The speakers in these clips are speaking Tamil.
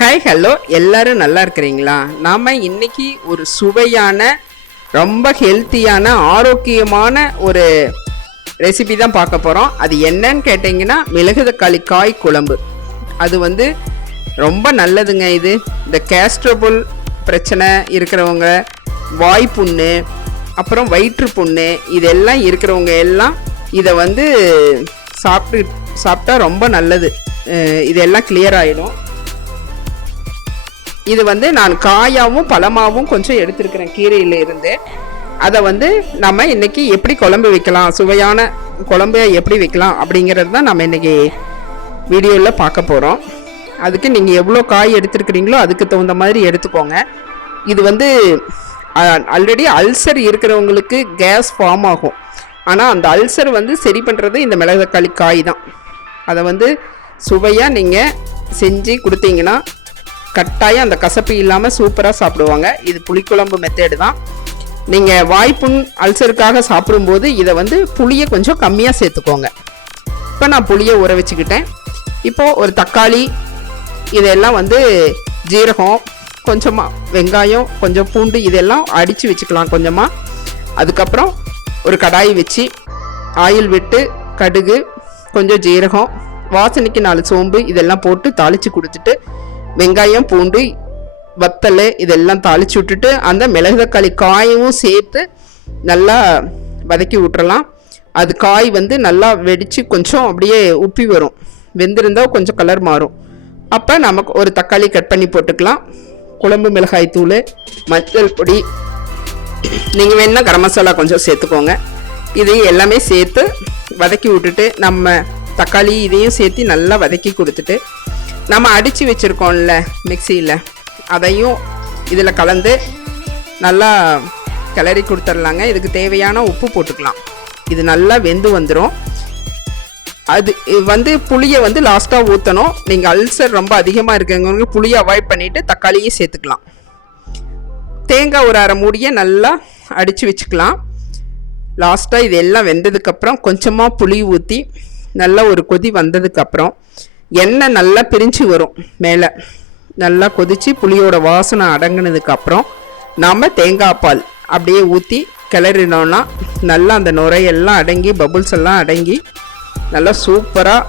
ஹாய் ஹலோ, எல்லாரும் நல்லா இருக்கிறீங்களா? நாம் இன்னைக்கு ஒரு சுவையான ரொம்ப ஹெல்த்தியான ஆரோக்கியமான ஒரு ரெசிபி தான் பார்க்க போகிறோம். அது என்னன்னு கேட்டிங்கன்னா மிளகு தக்காளி காய் குழம்பு. அது ரொம்ப நல்லதுங்க. இந்த கேஸ்ட்ரபுல் பிரச்சனை இருக்கிறவங்க, வாய்ப்புண்ணு, அப்புறம் வயிற்றுப்புண்ணு, இதெல்லாம் இருக்கிறவங்க எல்லாம் இதை சாப்பிட்டா ரொம்ப நல்லது. இதெல்லாம் கிளியர் ஆகிடும். இது நான் காயாவும் பழமாவும் கொஞ்சம் எடுத்துருக்கிறேன் கீரையில இருந்து. அதை நம்ம இன்னைக்கு எப்படி குழம்பு வைக்கலாம், சுவையான குழம்பு எப்படி வைக்கலாம் அப்படிங்கிறது தான் நம்ம இன்னைக்கு வீடியோவில் பார்க்க போகிறோம். அதுக்கு நீங்கள் எவ்வளோ காய் எடுத்துருக்கிறீங்களோ அதுக்கு தகுந்த மாதிரி எடுத்துக்கோங்க. இது ஆல்ரெடி அல்சர் இருக்கிறவங்களுக்கு கேஸ் ஃபார்ம் ஆகும். ஆனால் அந்த அல்சர் சரி பண்ணுறது இந்த மிளகு தக்காளி காய் தான். அதை சுவையாக நீங்கள் செஞ்சு கொடுத்தீங்கன்னா கட்டாயம் அந்த கசப்பு இல்லாமல் சூப்பராக சாப்பிடுவாங்க. இது புளிக்குழம்பு மெத்தேடு தான். நீங்கள் வாய்ப்புண் அல்சருக்காக சாப்பிடும்போது இதை புளியை கொஞ்சம் கம்மியாக சேர்த்துக்கோங்க. இப்போ நான் புளியை ஊற வச்சுக்கிட்டேன். இப்போது ஒரு தக்காளி, இதெல்லாம் ஜீரகம், கொஞ்சமாக வெங்காயம், கொஞ்சம் பூண்டு, இதெல்லாம் அடித்து வச்சுக்கலாம் கொஞ்சமாக. அதுக்கப்புறம் ஒரு கடாய் வச்சு ஆயில் விட்டு கடுகு, கொஞ்சம் ஜீரகம், வாசனைக்கு 4 சோம்பு இதெல்லாம் போட்டு தாளித்து கொடுத்துட்டு வெங்காயம், பூண்டு, வத்தல் இதெல்லாம் தாளித்து விட்டுட்டு அந்த மிளகு தக்காளி காயும் சேர்த்து நல்லா வதக்கி விட்டுறலாம். அது காய் நல்லா வெடித்து கொஞ்சம் அப்படியே உப்பி வரும். வெந்திருந்தால் கொஞ்சம் கலர் மாறும். அப்போ நமக்கு ஒரு தக்காளி கட் பண்ணி போட்டுக்கலாம். குழம்பு மிளகாய் தூள், மஞ்சள் பொடி, நீங்கள் வேணால் கரம் மசாலா கொஞ்சம் சேர்த்துக்கோங்க. இது எல்லாமே சேர்த்து வதக்கி விட்டுட்டு நம்ம தக்காளி இதையும் சேர்த்து நல்லா வதக்கி கொடுத்துட்டு நம்ம அடித்து வச்சுருக்கோம்ல மிக்சியில், அதையும் இதில் கலந்து நல்லா கிளறி கொடுத்துர்லாங்க. இதுக்கு தேவையான உப்பு போட்டுக்கலாம். இது நல்லா வெந்து வந்துடும். அது புளியை லாஸ்ட்டாக ஊற்றணும். நீங்கள் அல்சர் ரொம்ப அதிகமாக இருக்கிறவங்க புளியை அவாய்ட் பண்ணிவிட்டு தக்காளியை சேர்த்துக்கலாம். தேங்காய் ஒரு அரை மூடியை நல்லா அடித்து வச்சுக்கலாம். லாஸ்ட்டாக இது எல்லாம் வெந்ததுக்கப்புறம் கொஞ்சமாக புளி ஊற்றி நல்லா ஒரு கொதி வந்ததுக்கப்புறம் எண்ணெய் நல்லா பிரிஞ்சு வரும். மேலே நல்லா கொதித்து புளியோட வாசனை அடங்கினதுக்கப்புறம் நாம் தேங்காய் பால் அப்படியே ஊற்றி கிளறினோன்னா நல்லா அந்த நுரையெல்லாம் அடங்கி பபுள்ஸ் எல்லாம் அடங்கி நல்லா சூப்பராக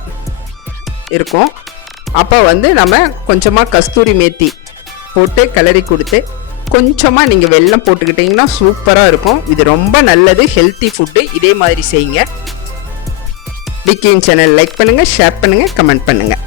இருக்கும். அப்போ நம்ம கொஞ்சமாக கஸ்தூரி மேத்தி போட்டு கிளறி கொடுத்து கொஞ்சமாக நீங்கள் வெல்லம் போட்டுக்கிட்டிங்கன்னா சூப்பராக இருக்கும். இது ரொம்ப நல்லது, ஹெல்த்தி ஃபுட்டு. இதே மாதிரி செய்யுங்க. பிகின் சேனல் லைக் பண்ணுங்கள், ஷேர் பண்ணுங்கள், கமெண்ட் பண்ணுங்கள்.